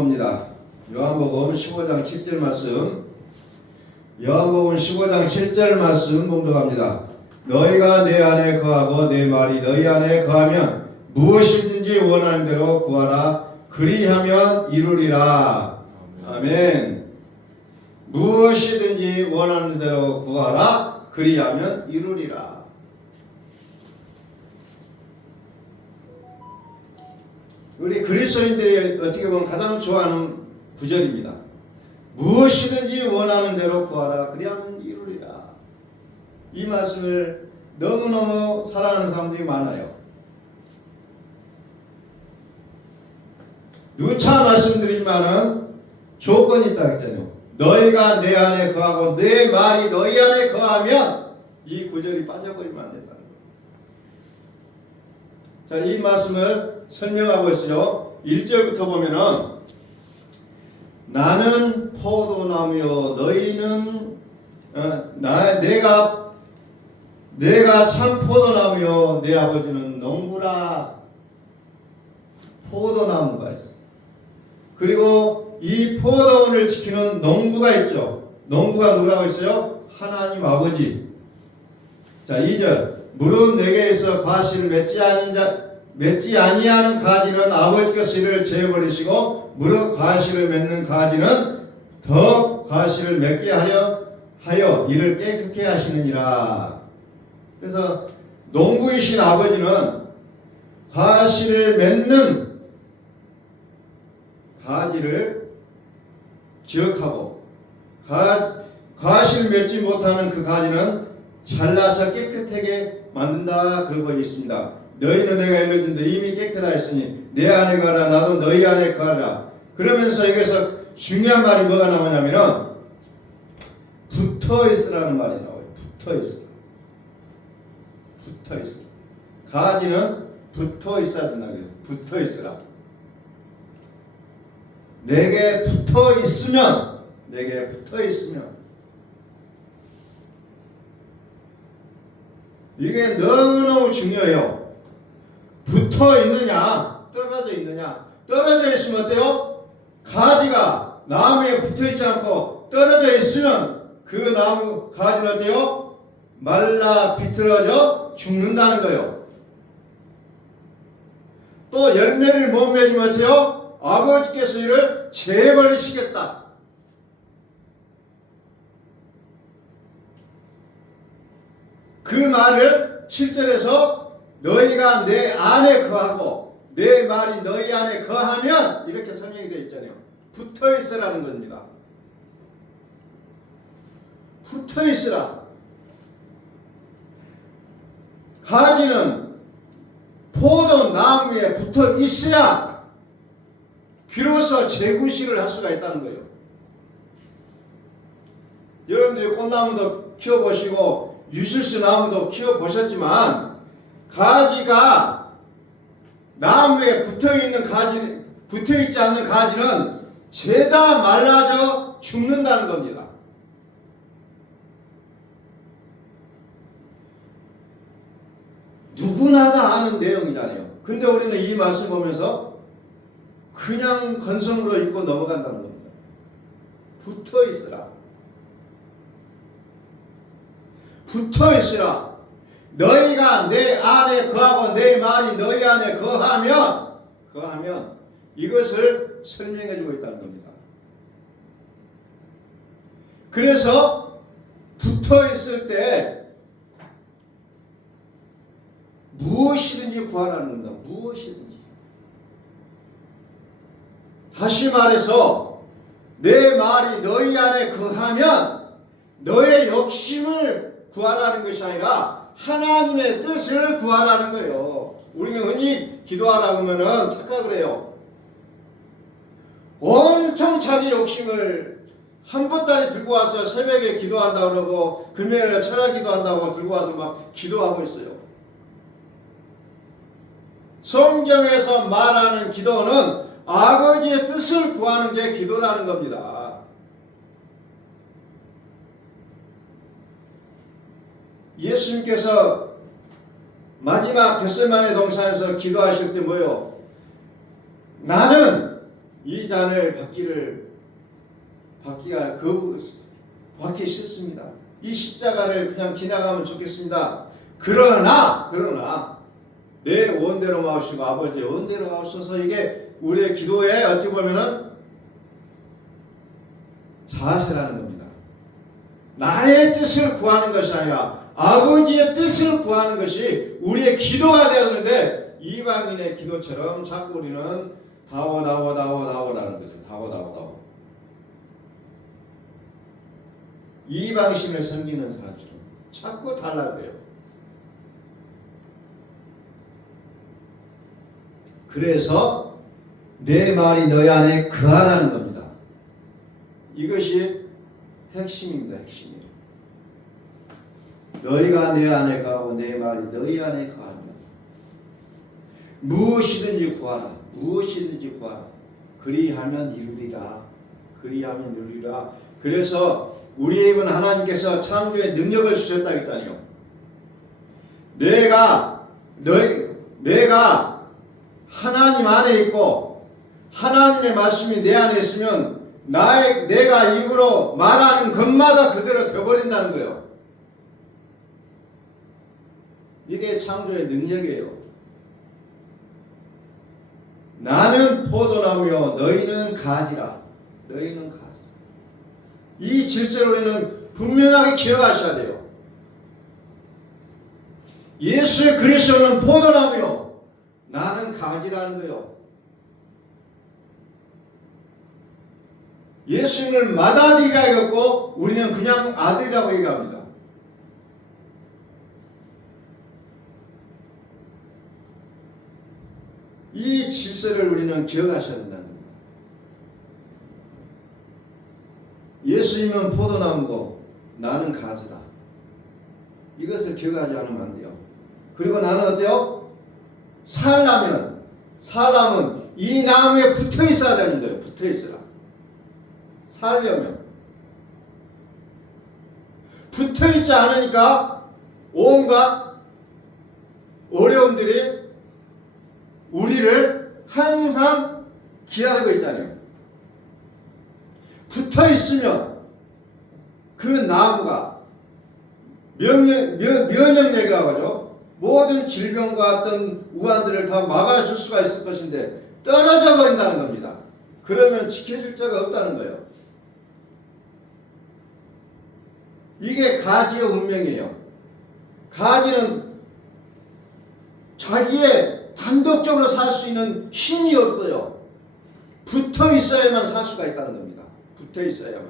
봅니다. 요한복음 15장 7절 말씀. 요한복음 15장 7절 말씀 봉독합니다. 너희가 내 안에 거하고 내 말이 너희 안에 거하면 무엇이든지 원하는 대로 구하라. 그리하면 이루리라. 아멘. 무엇이든지 원하는 대로 구하라. 그리하면 이루리라. 우리 그리스도인들이 어떻게 보면 가장 좋아하는 구절입니다. 무엇이든지 원하는 대로 구하라. 그리하면 이루리라. 이 말씀을 너무너무 사랑하는 사람들이 많아요. 누차 말씀드리지만은 조건이 있다 했잖아요. 너희가 내 안에 거하고 내 말이 너희 안에 거하면 이 구절이 빠져버리면 안 된다는 거예요. 자, 이 말씀을 설명하고 있어요. 1절부터 보면은 나는 포도나무요 너희는 내가 참 포도나무요 내 아버지는 농부라. 포도나무가 있어요. 그리고 이 포도원을 지키는 농부가 있죠. 농부가 누구라고 있어요? 하나님 아버지. 자, 2절 무릇 내게 있어 과실을 맺지 아니하는 가지는 아버지께서 이를 제어버리시고 무릇 과실을 맺는 가지는 더 과실을 맺게 하여 이를 깨끗게 하시느니라. 그래서 농부이신 아버지는 과실을 맺는 가지를 기억하고 과실을 맺지 못하는 그 가지는 잘라서 깨끗하게 만든다 그러고 있습니다. 너희는 내가 일러준 대로 이미 깨끗하였으니 내 안에 거하라 나도 너희 안에 거하라. 그러면서 여기서 중요한 말이 뭐가 나오냐면은 붙어있으라는 말이 나와요. 붙어있으라. 붙어있으라. 가지는 붙어있어야 된다고 해요. 붙어있으라. 내게 붙어있으면 이게 너무너무 중요해요. 붙어있느냐 떨어져 있느냐. 떨어져 있으면 어때요? 가지가 나무에 붙어있지 않고 떨어져 있으면 그 나무 가지는 어때요? 말라 비틀어져 죽는다는 거예요. 또 열매를 못 맺으면 어때요? 아버지께서 이를 제버리시겠다. 그 말을 7절에서 너희가 내 안에 거하고 내 말이 너희 안에 거하면 이렇게 설명이 되어 있잖아요. 붙어있으라는 겁니다. 붙어있으라. 가지는 포도나무에 붙어 있어야 비로소 재구실을 할 수가 있다는 거예요. 여러분들이 꽃나무도 키워보시고 유실수 나무도 키워보셨지만 가지가 나무에 붙어있지 않는 가지는 죄다 말라져 죽는다는 겁니다. 누구나 다 아는 내용이잖아요. 근데 우리는 이 말씀 보면서 그냥 건성으로 읽고 넘어간다는 겁니다. 붙어있으라. 붙어있으라. 너희가 내 안에 거하고 내 말이 너희 안에 거하면 이것을 설명해 주고 있다는 겁니다. 그래서 붙어있을 때 무엇이든지 구하라는 겁니다. 무엇이든지. 다시 말해서 내 말이 너희 안에 거하면 너의 욕심을 구하라는 것이 아니라 하나님의 뜻을 구하라는 거예요. 우리는 흔히 기도하라고 하면은 착각을 해요. 엄청 자기 욕심을 한 보따리 들고 와서 새벽에 기도한다고 그러고 금요일에 철야 기도한다고 들고 와서 막 기도하고 있어요. 성경에서 말하는 기도는 아버지의 뜻을 구하는 게 기도라는 겁니다. 예수님께서 마지막 겟세마네 동산에서 기도하실 때 뭐요? 나는 이 잔을 받기 싫습니다. 이 십자가를 그냥 지나가면 좋겠습니다. 그러나 내 원대로 마옵시고 아버지의 원대로 마옵소서. 이게 우리의 기도에 어찌 보면은 자세라는 겁니다. 나의 뜻을 구하는 것이 아니라 아버지의 뜻을 구하는 것이 우리의 기도가 되어야 되는데, 이방인의 기도처럼 자꾸 우리는 다오라는 거죠. 다오. 이방신을 섬기는 사람처럼 자꾸 달라고 해요. 그래서 내 말이 너희 안에 거하라는 겁니다. 이것이 핵심입니다. 핵심이에요. 너희가 내 안에 거하고 내 말이 너희 안에 거하면 무엇이든지 구하라. 그리하면 이루리라. 그래서 우리의 입은 하나님께서 창조의 능력을 주셨다 했잖아요. 내가 하나님 안에 있고 하나님의 말씀이 내 안에 있으면 내가 입으로 말하는 것마다 그대로 되어버린다는 거예요. 이게 창조의 능력이에요. 나는 포도나무요 너희는 가지라. 이 질서를 우리는 분명하게 기억하셔야 돼요. 예수 그리스도는 포도나무요 나는 가지라는 거예요. 예수님을 맏아들이라고 했고 우리는 그냥 아들이라고 얘기합니다. 이 질서를 우리는 기억하셔야 된다는 겁니다. 예수님은 포도나무고 나는 가지다. 이것을 기억하지 않으면 안 돼요. 그리고 나는 어때요? 살려면 이 나무에 붙어 있어야 되는 거예요. 붙어 있어라. 살려면 붙어 있지 않으니까 온갖 어려움들이 우리를 항상 기다리고 있잖아요. 붙어 있으면 그 나무가 면역력이라고 하죠. 모든 질병과 어떤 우환들을 다 막아줄 수가 있을 것인데 떨어져 버린다는 겁니다. 그러면 지켜줄 자가 없다는 거예요. 이게 가지의 운명이에요. 가지는 자기의 단독적으로 살 수 있는 힘이 없어요. 붙어 있어야만 살 수가 있다는 겁니다. 붙어 있어야만.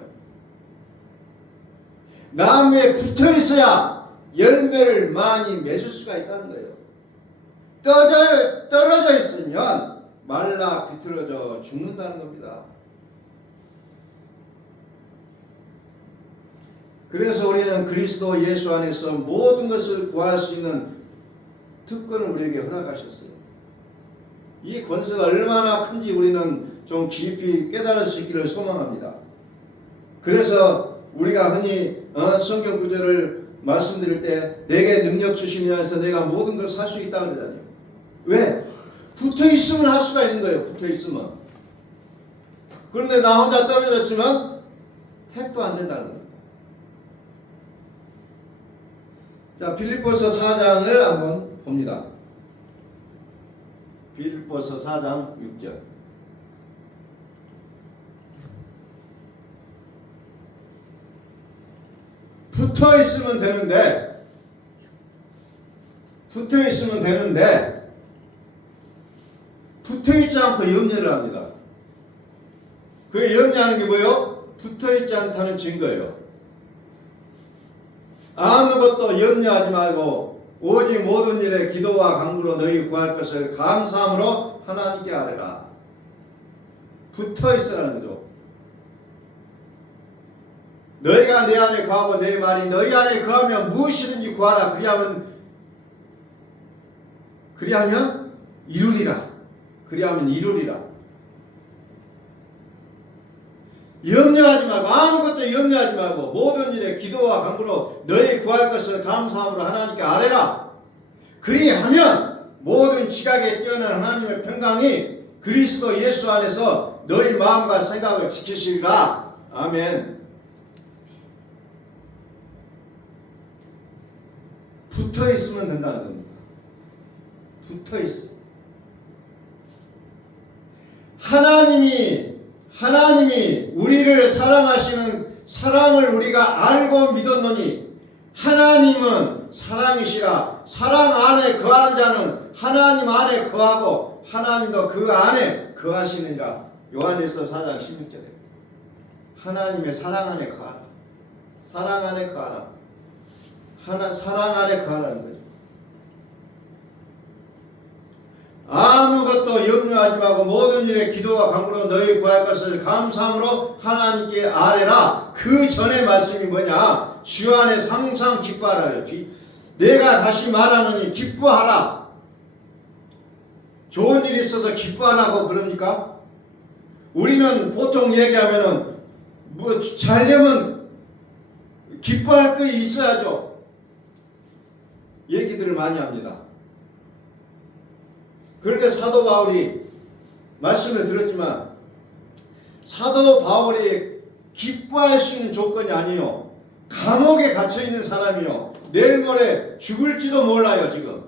나무에 붙어 있어야 열매를 많이 맺을 수가 있다는 거예요. 떨어져 있으면 말라 비틀어져 죽는다는 겁니다. 그래서 우리는 그리스도 예수 안에서 모든 것을 구할 수 있는 특권을 우리에게 허락하셨어요. 이 권세가 얼마나 큰지 우리는 좀 깊이 깨달을 수 있기를 소망합니다. 그래서 우리가 흔히 성경 구절을 말씀드릴 때 내게 능력 주시니 해서 내가 모든 걸 살 수 있다고 그러잖아요. 왜? 붙어 있으면 할 수가 있는 거예요. 붙어 있으면. 그런데 나 혼자 떨어져 있으면 택도 안 된다는 겁니다. 자, 빌립보서 4장을 한번 봅니다. 빌립보서 4장 6절. 붙어 있으면 되는데 붙어 있지 않고 염려를 합니다. 그 염려하는 게 뭐예요? 붙어 있지 않다는 증거예요. 아무것도 염려하지 말고 오직 모든 일에 기도와 간구로 너희 구할 것을 감사함으로 하나님께 아뢰라. 붙어 있으라는 거죠. 너희가 내 안에 거하고 내 말이 너희 안에 거하면 무엇이든지 구하라. 그리하면 이루리라. 염려하지 말고 아무것도 염려하지 말고 모든 일에 기도와 간구로 너희 구할 것을 감사함으로 하나님께 아뢰라. 그리하면 모든 지각에 뛰어난 하나님의 평강이 그리스도 예수 안에서 하나님께서 너희 마음과 생각을 지키시리라. 아멘. 붙어 있으면 된다는 겁니다. 붙어 있어. 하나님이 우리를 사랑하시는 사랑을 우리가 알고 믿었노니 하나님은 사랑이시라. 사랑 안에 거하는 자는 하나님 안에 거하고 하나님도 그 안에 거하시느니라. 요한일서 4장 16절에 하나님의 사랑 안에 거하라. 사랑 안에 거하라. 사랑 안에 거하라는 거죠. 아무것도 염려하지 말고 모든 일에 기도와 간구로 너희 구할 것을 감사함으로 하나님께 아뢰라. 그 전에 말씀이 뭐냐? 주 안에서 항상 기뻐하라. 내가 다시 말하노니 기뻐하라. 좋은 일이 있어서 기뻐하라고 그럽니까? 우리는 보통 얘기하면은 뭐 잘되면 기뻐할 거 있어야죠. 얘기들을 많이 합니다. 그런데 사도 바울이 말씀을 들었지만 사도 바울이 기뻐할 수 있는 조건이 아니요. 감옥에 갇혀 있는 사람이요. 내일 모레 죽을지도 몰라요, 지금.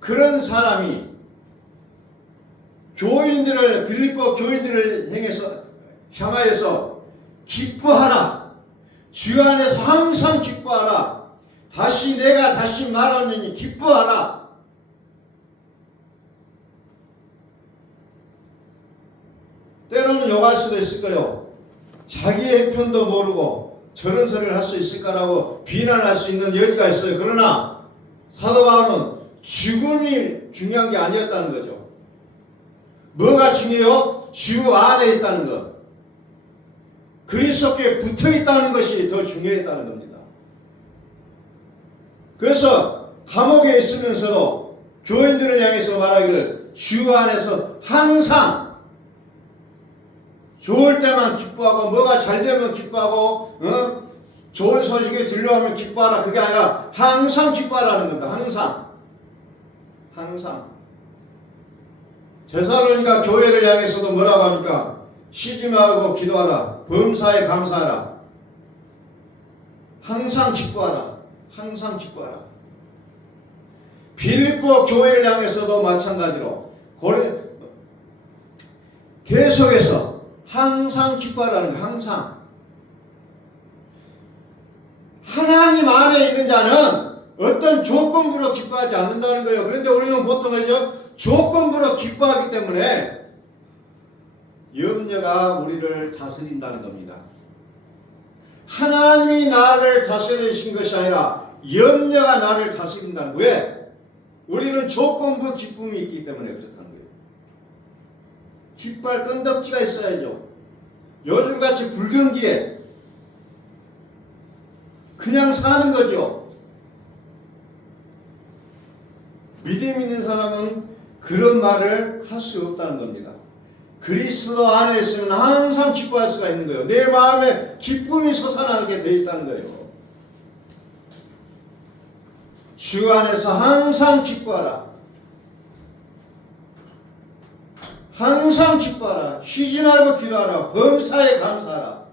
그런 사람이 빌립보 교인들을 향하여서 기뻐하라. 주 안에서 항상 기뻐하라. 내가 다시 말하느니 기뻐하라. 때로는 욕할 수도 있을 거예요. 자기의 편도 모르고 저런 소리를 할 수 있을까라고 비난할 수 있는 여지가 있어요. 그러나 사도 바울은 죽음이 중요한 게 아니었다는 거죠. 뭐가 중요해요? 주 안에 있다는 것. 그리스도께 붙어 있다는 것이 더 중요했다는 겁니다. 그래서 감옥에 있으면서도 교인들을 향해서 말하기를 주 안에서 항상 좋을 때만 기뻐하고 뭐가 잘 되면 기뻐하고 좋은 소식이 들려오면 기뻐하라. 그게 아니라 항상 기뻐하라는 겁니다. 항상. 데살로니가 교회를 향해서도 뭐라고 합니까? 쉬지 말고 기도하라. 범사에 감사하라. 항상 기뻐하라. 빌립보 교회를 향해서도 마찬가지로 계속해서 항상 기뻐하라는 거예요. 항상. 하나님 안에 있는 자는 어떤 조건부로 기뻐하지 않는다는 거예요. 그런데 우리는 보통 조건부로 기뻐하기 때문에 염려가 우리를 다스린다는 겁니다. 하나님이 나를 다스리신 것이 아니라 염려가 나를 다스린다는 거예요. 왜? 우리는 조건부 기쁨이 있기 때문에 그렇다는 거예요. 기뻐할 건덕지가 있어야죠. 요즘같이 불경기에 그냥 사는 거죠. 믿음 있는 사람은 그런 말을 할 수 없다는 겁니다. 그리스도 안에 있으면 항상 기뻐할 수가 있는 거예요. 내 마음에 기쁨이 솟아나게 되어 있다는 거예요. 주 안에서 항상 기뻐하라. 항상 기뻐하라. 쉬지 말고 기도하라. 범사에 감사하라.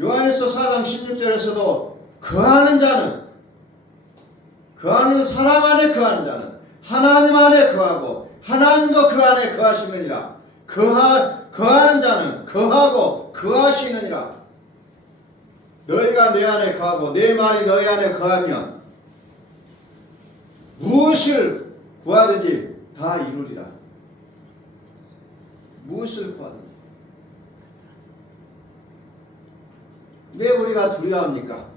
요한일서 4장 16절에서도 거하는 사람 안에 거하는 자는 하나님 안에 거하고 하나님도 그 안에 거하시느니라. 거하는 자는 거하고 거하시느니라. 너희가 내 안에 거하고 내 말이 너희 안에 거하면 무엇을 구하든지 다 이루리라. 무엇을 구하든지. 왜 우리가 두려워합니까?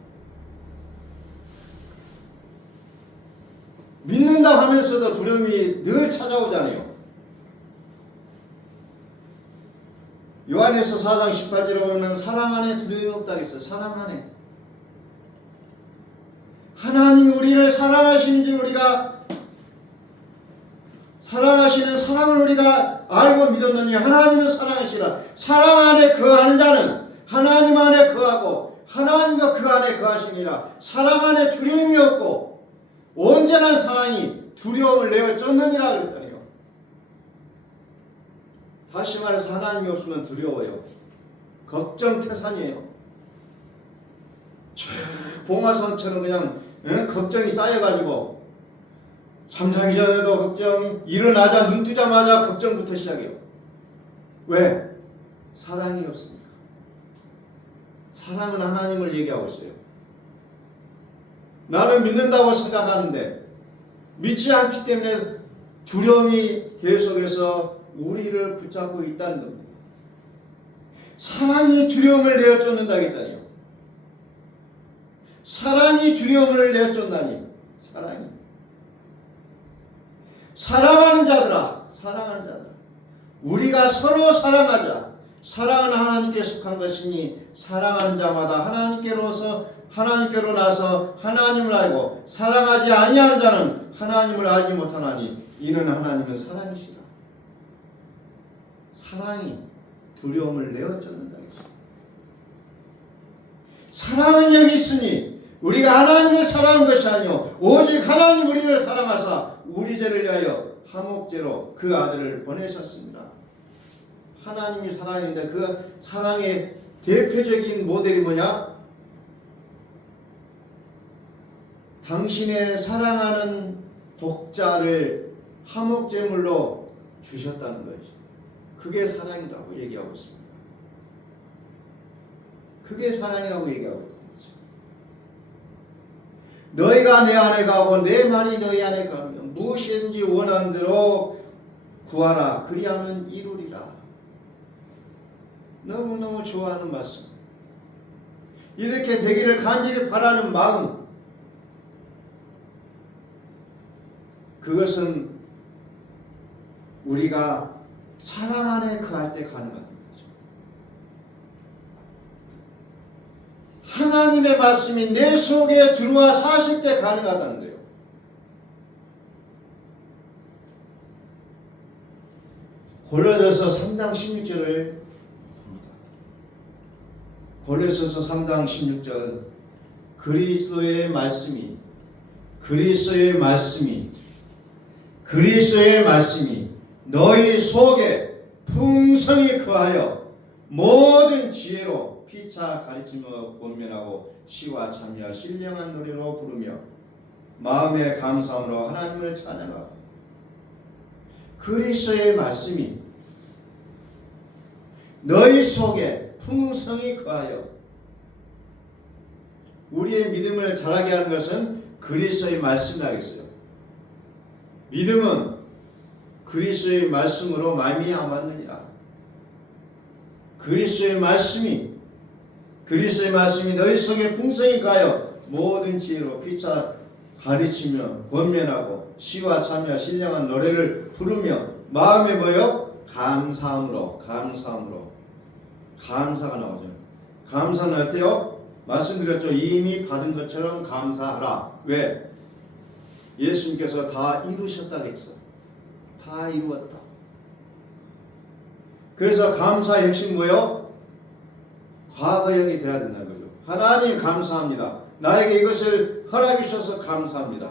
믿는다고 하면서도 두려움이 늘 찾아오잖아요. 요한에서 4장 18절에 보면 사랑 안에 두려움이 없다고 했어요. 사랑 안에. 하나님이 우리를 사랑하시는지 우리가 사랑하시는 사랑을 우리가 알고 믿었느니 하나님은 사랑하시라. 사랑 안에 거하는 자는 하나님 안에 거하고 하나님과 그 안에 거하시니라. 사랑 안에 두려움이 없고 온전한 사랑이 두려움을 내어 쫓느니라 그랬잖아요. 다시 말해서 하나님이 없으면 두려워요. 걱정태산이에요. 봉화산처럼 그냥 걱정이 쌓여가지고 잠자기 전에도 걱정, 일어나자 눈 뜨자마자 걱정부터 시작해요. 왜? 사랑이 없으니까. 사랑은 하나님을 얘기하고 있어요. 나는 믿는다고 생각하는데 믿지 않기 때문에 두려움이 계속해서 우리를 붙잡고 있다는 겁니다. 사랑이 두려움을 내어 쫓는다 했잖아요. 사랑이 두려움을 내어 쫓다니. 사랑하는 자들아, 사랑하는 자들아, 우리가 서로 사랑하자. 사랑은 하나님께 속한 것이니 사랑하는 자마다 하나님께로 나서 하나님을 알고 사랑하지 아니하는 자는 하나님을 알지 못하나니 이는 하나님은 사랑이시라. 사랑이 두려움을 내어 쫓는다 했습니다. 사랑은 여기 있으니 우리가 하나님을 사랑한 것이 아니요 오직 하나님 우리를 사랑하사 우리 죄를 위하여 화목제로 그 아들을 보내셨습니다. 하나님이 사랑인데 그 사랑의 대표적인 모델이 뭐냐? 당신의 사랑하는 독자를 화목제물로 주셨다는 거죠. 그게 사랑이라고 얘기하고 있습니다. 그게 사랑이라고 얘기하고 있는 거죠. 너희가 내 안에 가고 내 말이 너희 안에 가면 무엇이든지 원하는 대로 구하라. 그리하면 이루리라. 너무너무 좋아하는 말씀. 이렇게 되기를 간절히 바라는 마음. 그것은 우리가 사랑 안에 거할 때 가능한 거죠. 하나님의 말씀이 내 속에 들어와 사실 때 가능하다는 거예요. 골로새서 3장 16절을 골로새서 3장 16절 그리스도의 말씀이 너희 속에 풍성히 거하여 모든 지혜로 피차 가르치며 권면하고 시와 참여 신령한 노래로 부르며 마음의 감사함으로 하나님을 찬양하고. 그리스도의 말씀이 너희 속에 풍성히 거하여. 우리의 믿음을 자라게 하는 것은 그리스도의 말씀이라겠어요. 믿음은 그리스도의 말씀으로 말미암았느니라. 그리스도의 말씀이 너희 속에 풍성히 가여 모든 지혜로 피차 가르치며 권면하고 시와 참여 신령한 노래를 부르며 마음에 뭐요? 감사함으로 감사가 나오죠. 감사는 어때요? 말씀드렸죠. 이미 받은 것처럼 감사하라. 왜? 예수님께서 다 이루셨다고 했어. 다 이루었다. 그래서 감사의 핵심 뭐예요? 과거형이 돼야 된다는 거죠. 하나님 감사합니다. 나에게 이것을 허락해 주셔서 감사합니다.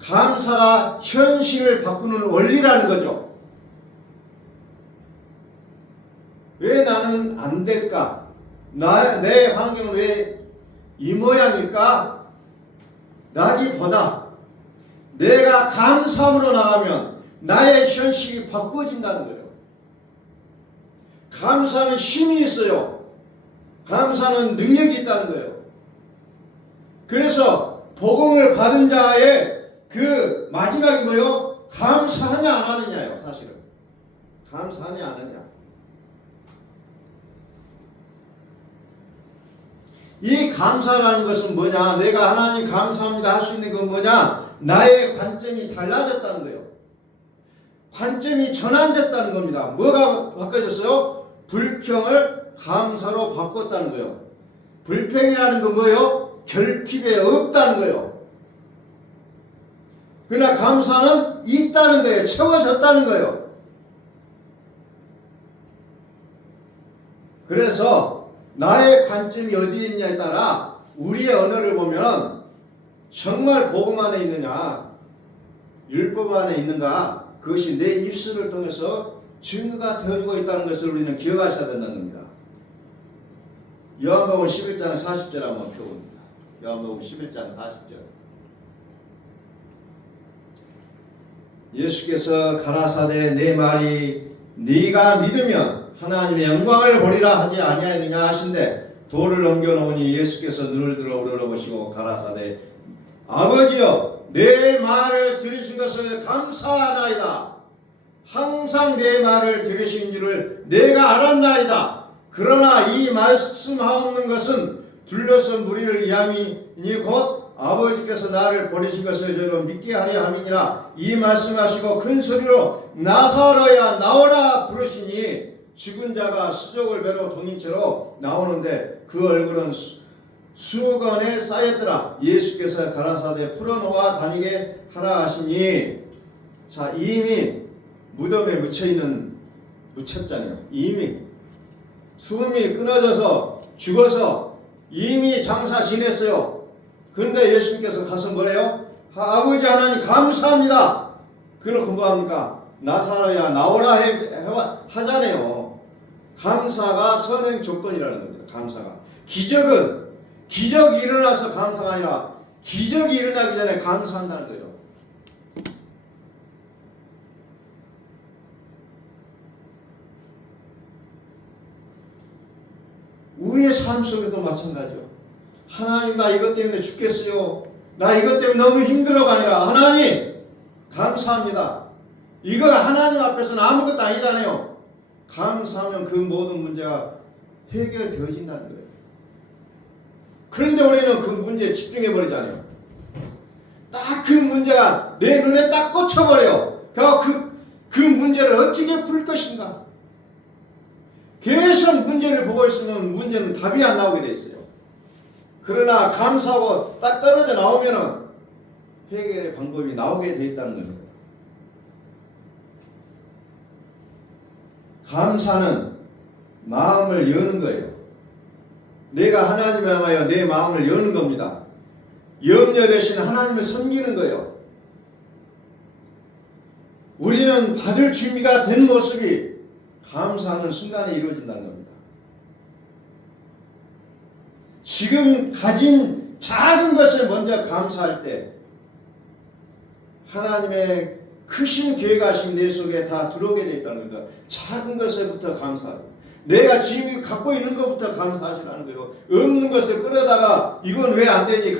감사가 현실을 바꾸는 원리라는 거죠. 왜 나는 안 될까? 내 환경은 왜 이 모양일까? 라기보다 내가 감사함으로 나가면 나의 현실이 바꿔진다는 거예요. 감사는 힘이 있어요. 감사는 능력이 있다는 거예요. 그래서 복음을 받은 자의 그 마지막이 뭐예요? 감사하냐 안 하느냐요. 사실은 감사하냐 안 하냐. 이 감사라는 것은 뭐냐? 내가 하나님 감사합니다 할 수 있는 건 뭐냐? 나의 관점이 달라졌다는 거예요. 관점이 전환됐다는 겁니다. 뭐가 바꿔졌어요? 불평을 감사로 바꿨다는 거예요. 불평이라는 건 뭐예요? 결핍에 없다는 거예요. 그러나 감사는 있다는 거예요. 채워졌다는 거예요. 그래서 나의 관점이 어디에 있냐에 따라 우리의 언어를 보면 정말 복음 안에 있느냐 율법 안에 있는가 그것이 내 입술을 통해서 증거가 되어주고 있다는 것을 우리는 기억하셔야 된다는 겁니다. 요한복음 11장 40절 한번 펴봅니다. 요한복음 11장 40절. 예수께서 가라사대 내 말이 네가 믿으면 하나님의 영광을 보리라 하지 아니하느냐 하신대 돌을 넘겨놓으니 예수께서 눈을 들어 우러러보시고 가라사대 아버지여 내 말을 들으신 것을 감사하나이다. 항상 내 말을 들으신 줄을 내가 알았나이다. 그러나 이 말씀하옵는 것은 둘러선 무리를 위함이니 곧 아버지께서 나를 보내신 것을 저로 믿게 하려 함이니라. 이 말씀하시고 큰 소리로 나사로야 나오라 부르시니 죽은 자가 수족을 베러 동인채로 나오는데 그 얼굴은 수건에 쌓였더라. 예수께서 가라사대 풀어놓아 다니게 하라 하시니 자 이미 무덤에 묻혔잖아요. 이미 숨이 끊어져서 죽어서 이미 장사 지냈어요. 그런데 예수님께서 가서 뭐래요? 아버지 하나님 감사합니다. 그래놓고 뭐합니까? 나사로야 나오라 하잖아요. 감사가 선행 조건이라는 겁니다. 감사가. 기적이 일어나서 감사가 아니라 기적이 일어나기 전에 감사한다는 거예요. 우리의 삶 속에도 마찬가지요. 하나님 나 이것 때문에 죽겠어요. 나 이것 때문에 너무 힘들어가 아니라 하나님 감사합니다. 이거 하나님 앞에서는 아무것도 아니잖아요. 감사하면 그 모든 문제가 해결되어진다는 거예요. 그런데 우리는 그 문제에 집중해 버리잖아요. 딱 그 문제가 내 눈에 딱 꽂혀버려요. 그 문제를 어떻게 풀 것인가. 계속 문제를 보고 있으면 문제는 답이 안 나오게 돼 있어요. 그러나 감사하고 딱 떨어져 나오면은 해결의 방법이 나오게 돼 있다는 겁니다. 감사는 마음을 여는 거예요. 내가 하나님을 향하여 내 마음을 여는 겁니다. 염려 대신 하나님을 섬기는 거예요. 우리는 받을 준비가 된 모습이 감사하는 순간에 이루어진다는 겁니다. 지금 가진 작은 것을 먼저 감사할 때 하나님의 크신 계획하심 내 속에 다 들어오게 되어 있다는 겁니다. 작은 것에부터 감사하고 내가 지금 갖고 있는 것부터 감사하시라는 거예요. 없는 것을 끌어다가 이건 왜 안 되지?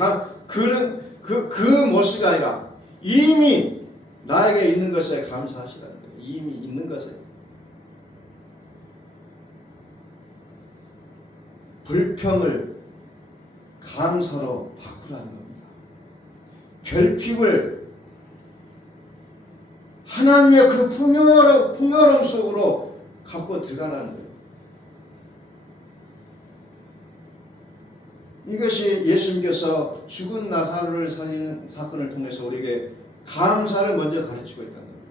그 모습이 아니라 이미 나에게 있는 것에 감사하시라는 거예요. 이미 있는 것에. 불평을 감사로 바꾸라는 겁니다. 결핍을 하나님의 그 풍요로움 속으로 갖고 들어가라는 거예요. 이것이 예수님께서 죽은 나사로를 살리는 사건을 통해서 우리에게 감사를 먼저 가르치고 있다는 겁니다.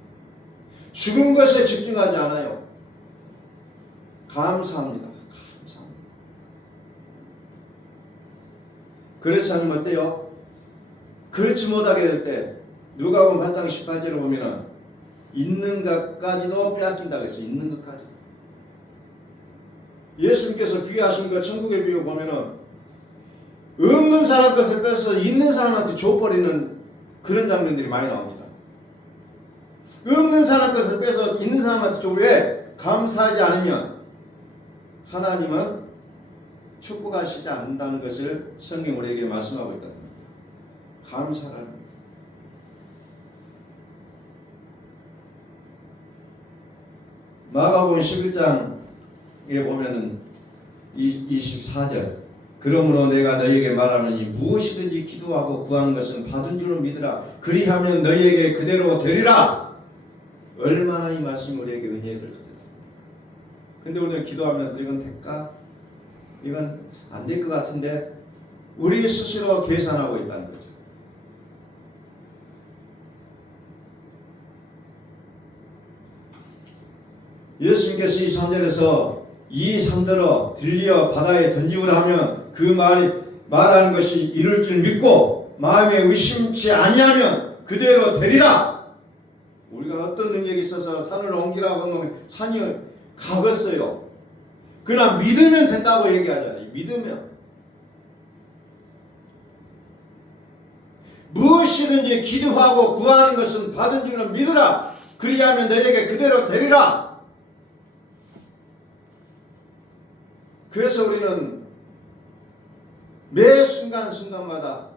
죽은 것에 집중하지 않아요. 감사합니다. 감사합니다. 그렇지 않으면 어때요? 그렇지 못하게 될 때 누가복음 8장 18절을 보면은 있는 것까지도 빼앗긴다고 했어요. 있는 것까지. 예수님께서 귀하신 것 천국의 비유 보면은 없는 사람 것을 뺏어서 있는 사람한테 줘버리는 그런 장면들이 많이 나옵니다. 없는 사람 것을 뺏어 있는 사람한테 줘버려. 왜? 감사하지 않으면 하나님은 축복하시지 않는다는 것을 성경 우리에게 말씀하고 있다는 겁니다. 감사라는 겁니다. 마가복음 11장에 보면은 24절 그러므로 내가 너희에게 말하노니 무엇이든지 기도하고 구하는 것은 받은 줄로 믿으라. 그리하면 너희에게 그대로 되리라. 얼마나 이 말씀이 우리에게 은혜를 주세요. 근데 우리는 기도하면서 이건 될까? 이건 안 될 것 같은데 우리 스스로 계산하고 있다는 거죠. 예수님께서 이 3절에서 이 산더러 들리어 바다에 던지우라 하면 그 말이 말하는 것이 이룰 줄 믿고 마음에 의심치 아니하면 그대로 되리라. 우리가 어떤 능력이 있어서 산을 옮기라고 하면 산이 가겠어요. 그러나 믿으면 된다고 얘기하잖아요. 믿으면. 무엇이든지 기도하고 구하는 것은 받은 줄로 믿으라. 그리하면 너에게 그대로 되리라. 그래서 우리는 매 순간순간마다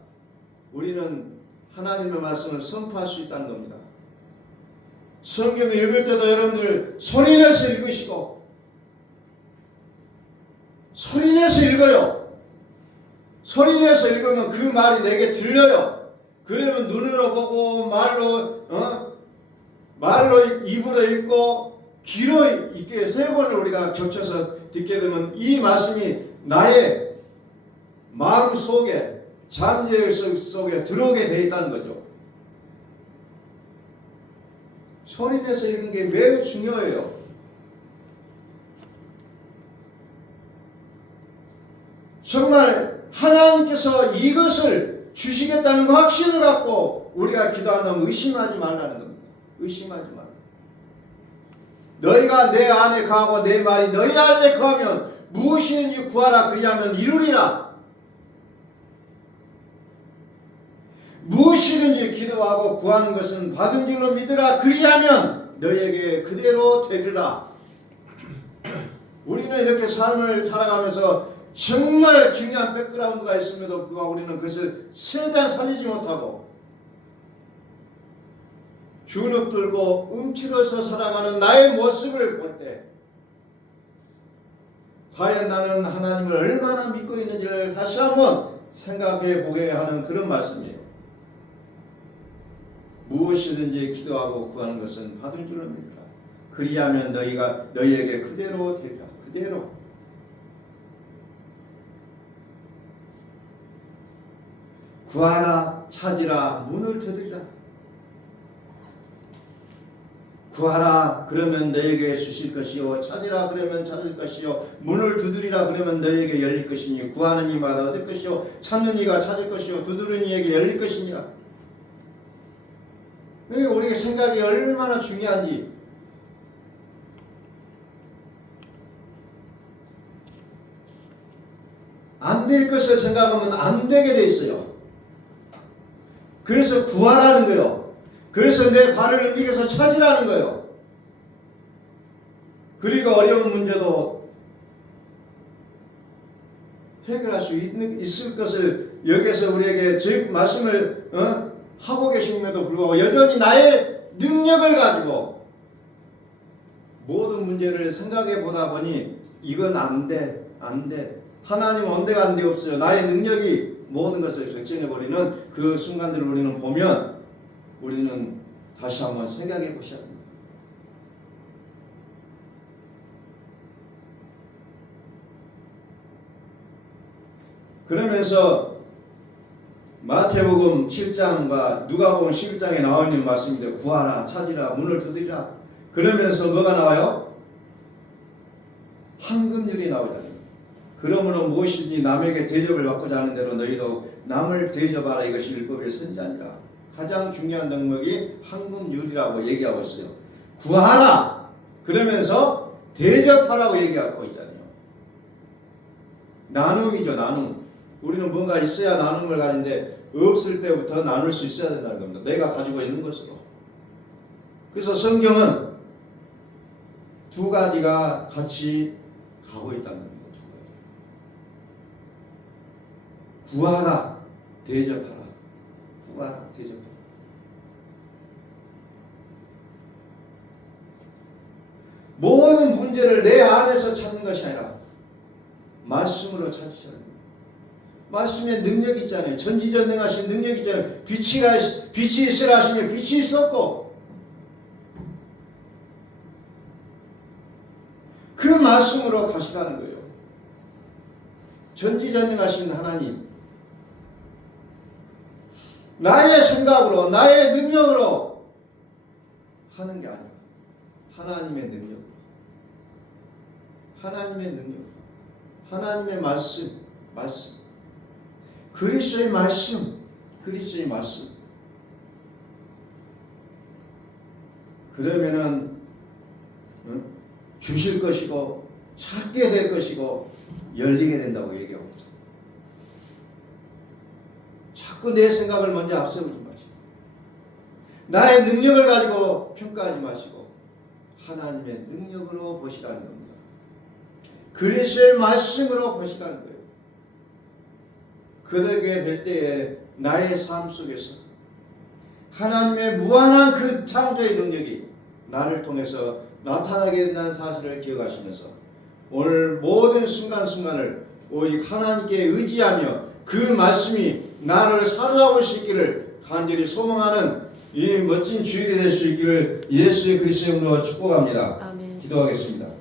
우리는 하나님의 말씀을 선포할 수 있다는 겁니다. 성경을 읽을 때도 여러분들 소리내서 읽으시고 소리내서 읽어요. 소리내서 읽으면 그 말이 내게 들려요. 그러면 눈으로 보고 말로 입으로 읽고 귀로 읽게 세 번을 우리가 겹쳐서 듣게 되면 이 말씀이 나의 마음 속에 잠재 속에 들어오게 되어 있다는 거죠. 소리내서 읽는 게 매우 중요해요. 정말 하나님께서 이것을 주시겠다는 확신을 갖고 우리가 기도한다면 의심하지 말라는 겁니다. 의심하지 말라. 너희가 내 안에 거하고 내 말이 너희 안에 거하면 무엇이든지 구하라. 그리하면 이루리라. 무엇이든지 기도하고 구하는 것은 받은 줄로 믿으라. 그리하면 너희에게 그대로 되리라. 우리는 이렇게 삶을 살아가면서 정말 중요한 백그라운드가 있음에도 불구하고 우리는 그것을 최대한 살리지 못하고 주눅들고 움츠러서 살아가는 나의 모습을 볼 때 과연 나는 하나님을 얼마나 믿고 있는지를 다시 한번 생각해 보게 하는 그런 말씀이에요. 무엇이든지 기도하고 구하는 것은 받은 줄로 믿으라. 그리하면 너희에게 그대로 되리라. 그대로. 구하라, 찾으라, 문을 두드리라. 구하라 그러면 너에게 주실 것이요, 찾으라 그러면 찾을 것이요, 문을 두드리라 그러면 너에게 열릴 것이니 구하는 이마다 얻을 것이요, 찾는 이가 찾을 것이요, 두드리는 이에게 열릴 것이니라. 우리의 생각이 얼마나 중요한지. 안 될 것을 생각하면 안 되게 돼 있어요. 그래서 구하라는 거예요. 그래서 내 발을 움직여서 찾으라는 거예요. 그리고 어려운 문제도 해결할 수 있을 것을 여기서 우리에게 즉 말씀을 하고 계심에도 불구하고 여전히 나의 능력을 가지고 모든 문제를 생각해 보다 보니 이건 안 돼. 하나님 언제가 안 돼 없어요. 나의 능력이 모든 것을 결정해버리는 그 순간들을 우리는 보면 우리는 다시 한번 생각해 보셔야 합니다. 그러면서 마태복음 7장과 누가복음 11장에 나와 있는 말씀인데 구하라, 찾으라, 문을 두드리라. 그러면서 뭐가 나와요? 황금률이 나오잖아요. 그러므로 무엇이든지 남에게 대접을 받고자 하는 대로 너희도 남을 대접하라. 이것이 율법의 선지자니라. 가장 중요한 덕목이 황금률이라고 얘기하고 있어요. 구하라 그러면서 대접하라고 얘기하고 있잖아요. 나눔이죠. 나눔. 우리는 뭔가 있어야 나눔을 가지는데 없을 때부터 나눌 수 있어야 된다는 겁니다. 내가 가지고 있는 것으로. 그래서 성경은 두 가지가 같이 가고 있다는 겁니다. 구하라, 대접하라. 구하라, 대접하라. 모든 문제를 내 안에서 찾는 것이 아니라 말씀으로 찾으셔야 합니다. 말씀에 능력이 있잖아요. 전지전능하신 능력이 있잖아요. 빛이 있으라 하시면 빛이 있었고 그 말씀으로 가시라는 거예요. 전지전능하신 하나님, 나의 생각으로 나의 능력으로 하는 게 아니라 하나님의 능력, 하나님의 능력, 하나님의 말씀. 그리스도의 말씀, 그리스도의 말씀. 그러면은 주실 것이고 찾게 될 것이고 열리게 된다고 얘기하고 있죠. 자꾸 내 생각을 먼저 앞세우지 마시고 나의 능력을 가지고 평가하지 마시고 하나님의 능력으로 보시라는 겁니다. 그리스도의 말씀으로 보시라는 거예요. 그러게 될 때에 나의 삶 속에서 하나님의 무한한 그 창조의 능력이 나를 통해서 나타나게 된다는 사실을 기억하시면서 오늘 모든 순간순간을 오직 하나님께 의지하며 그 말씀이 나를 사로잡을 수 있기를 간절히 소망하는 이 멋진 주일이 될 수 있기를 예수의 그리스도의 이름으로 축복합니다. 아멘. 기도하겠습니다.